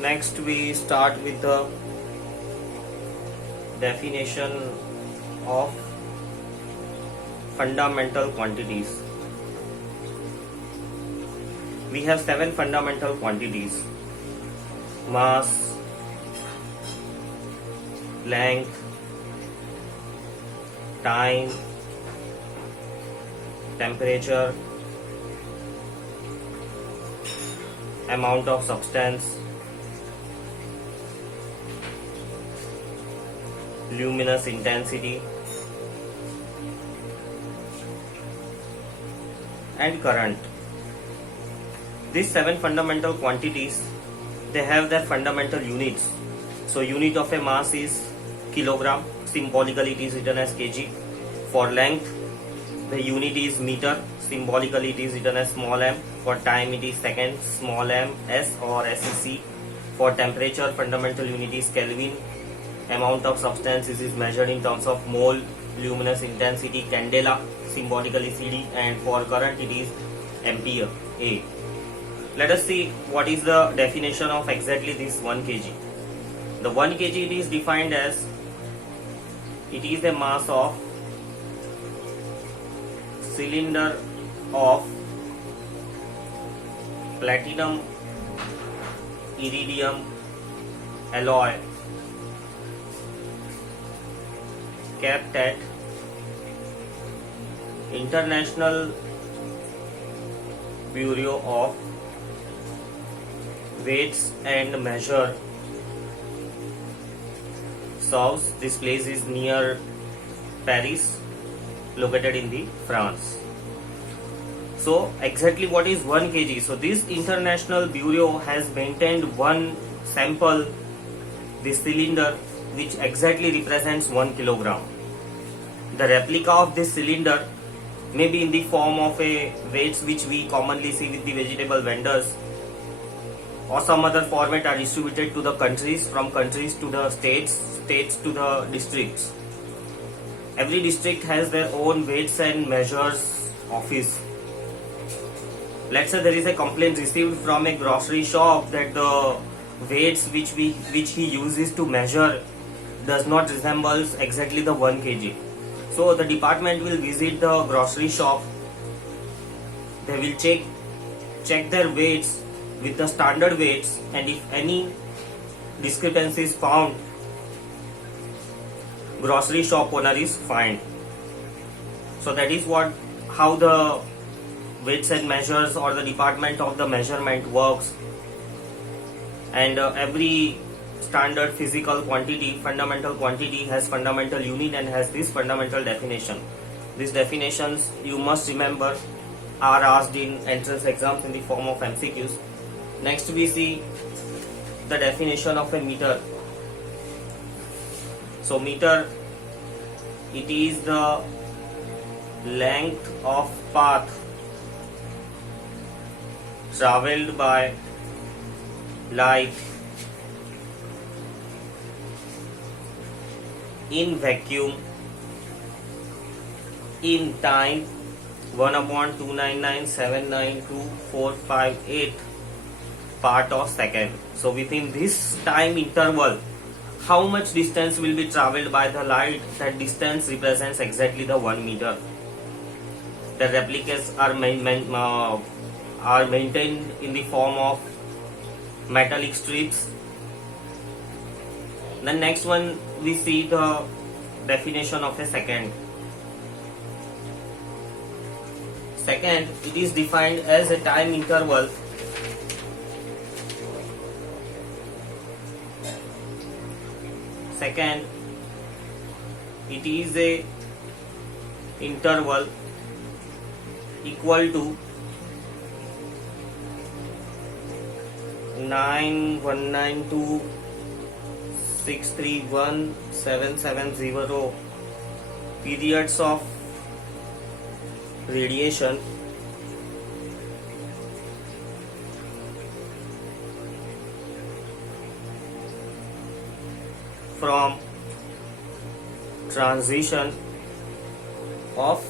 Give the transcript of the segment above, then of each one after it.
Next, we start with the definition of fundamental quantities. We have 7 fundamental quantities: mass, length, time, temperature, amount of substance, luminous intensity, and current. These 7 fundamental quantities, they have their fundamental units. So unit of a mass is kilogram, symbolically it is written as kg. For length, the unit is meter, symbolically it is written as small m. For time, it is second, small m, s or sec. For temperature, fundamental unit is Kelvin. Amount of substance is measured in terms of mole. Luminous intensity, candela, symbolically cd. And for current, it is ampere, a. Let us see what is the definition of exactly this 1 kg. The 1 kg it is defined as, it is a mass of cylinder of platinum iridium alloy kept at International Bureau of Weights and Measure serves. This place is near Paris, located in the France. So exactly what is 1 kg? So this International Bureau has maintained one sample, this cylinder, which exactly represents 1 kilogram. The replica of this cylinder may be in the form of a weights which we commonly see with the vegetable vendors, or some other format are distributed to the countries, from countries to the states, states to the districts. Every district has their own weights and measures office. Let's say there is a complaint received from a grocery shop that the weights which he uses to measure does not resemble exactly the 1 kg. So the department will visit the grocery shop. They will check their weights with the standard weights, and if any discrepancy is found, grocery shop owner is fined. So that is how the weights and measures or the department of the measurement works. And every standard physical quantity, fundamental quantity, has fundamental unit and has this fundamental definition. These definitions, you must remember, are asked in entrance exams in the form of MCQs. Next we see the definition of a meter. So meter, it is the length of path traveled by light in vacuum in time 1/299,792,458 part of second. So within this time interval, how much distance will be traveled by the light? That distance represents exactly the 1 meter. The replicas are maintained in the form of metallic strips. The next one, we see the definition of a second. Second, it is defined as a time interval second, it is a interval equal to 9,192,631,770 periods of radiation from transition of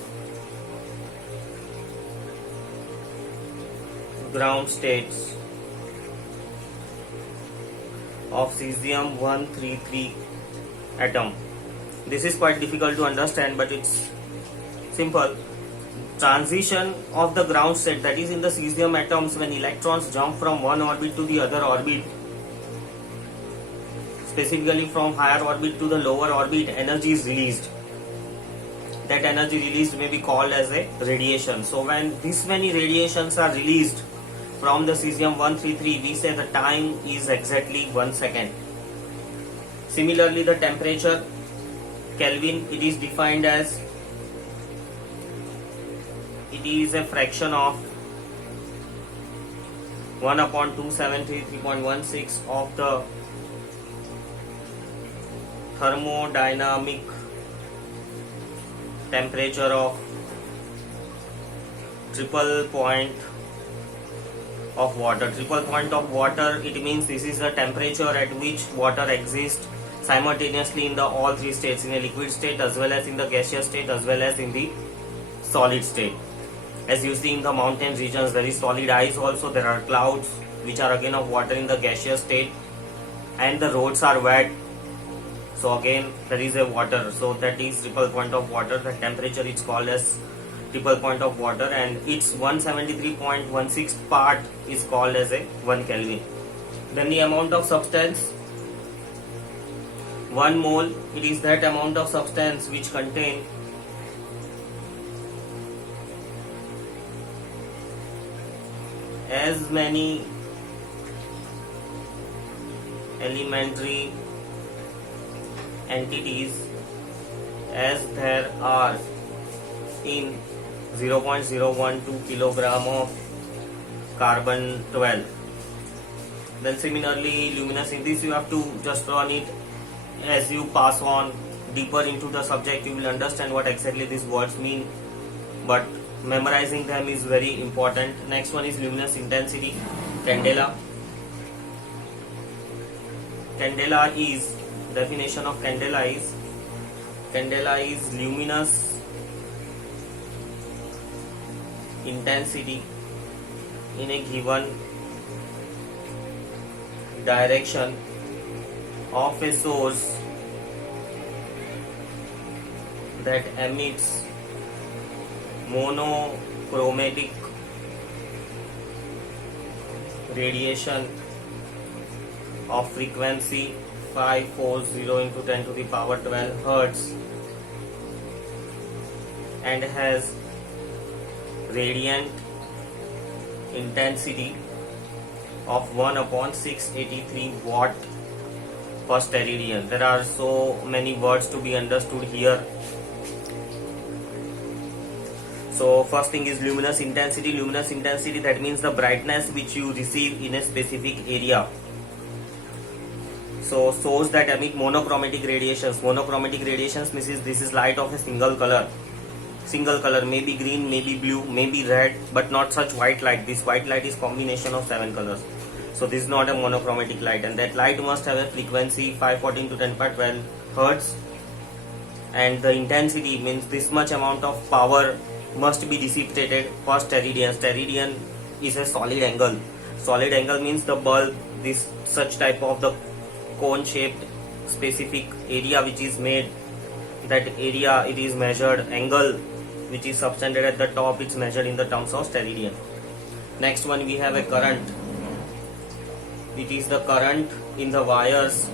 ground states of cesium-133 atom. This is quite difficult to understand, but it's simple. Transition of the ground state, that is in the cesium atoms, when electrons jump from one orbit to the other orbit, specifically from higher orbit to the lower orbit, energy is released. That energy released may be called as a radiation. So when this many radiations are released from the cesium-133, we say the time is exactly 1 second. Similarly, the temperature, Kelvin, it is defined as, it is a fraction of 1/273.16 of the thermodynamic temperature of triple point of water. Triple point of water, it means this is the temperature at which water exists simultaneously in the all three states, in a liquid state as well as in the gaseous state as well as in the solid state. As you see in the mountain regions, there is solid ice also, there are clouds which are again of water in the gaseous state, and the roads are wet, so again there is a water, so that is triple point of water. The temperature is called as triple point of water, and its 173.16 part is called as a 1 Kelvin. Then the amount of substance, 1 mole, it is that amount of substance which contain as many elementary entities as there are in 0.012 kilogram of carbon 12. Then similarly, luminous, in this you have to just run it. As you pass on deeper into the subject, you will understand what exactly these words mean, but memorizing them is very important. Next one is luminous intensity, candela. Candela is, definition of candela is luminous intensity in a given direction of a source that emits monochromatic radiation of frequency 540 into 10 to the power 12 Hertz and has radiant intensity of 1/683 watt per steradian. There are so many words to be understood here. So first thing is luminous intensity. Luminous intensity, that means the brightness which you receive in a specific area. So source that emit monochromatic radiations. Monochromatic radiations means this is light of a single color. Single color, maybe green, maybe blue, maybe red, but not such white light. This white light is combination of 7 colors. So this is not a monochromatic light, and that light must have a frequency 514 to 10 power 12 Hertz, and the intensity means this much amount of power must be dissipated per steradian. Steradian is a solid angle. Solid angle means the bulb, this such type of the cone shaped specific area which is made, that area it is measured, angle which is subtended at the top, it's measured in the terms of steradian. Next one, we have a current. It is the current in the wires,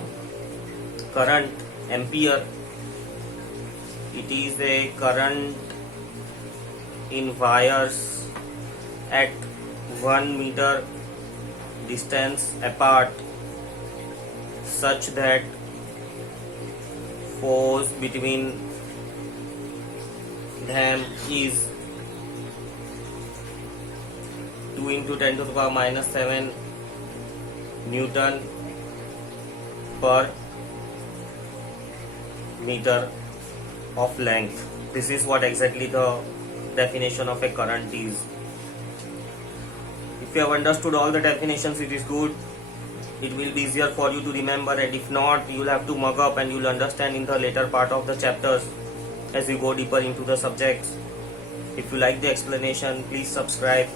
current ampere. It is a current in wires at 1 meter distance apart, such that force between them is 2 into 10 to the power minus 7 Newton per meter of length. This is what exactly the definition of a current is. If you have understood all the definitions, it is good. It will be easier for you to remember, and if not, you will have to mug up and you will understand in the later part of the chapters as you go deeper into the subjects. If you like the explanation, please subscribe.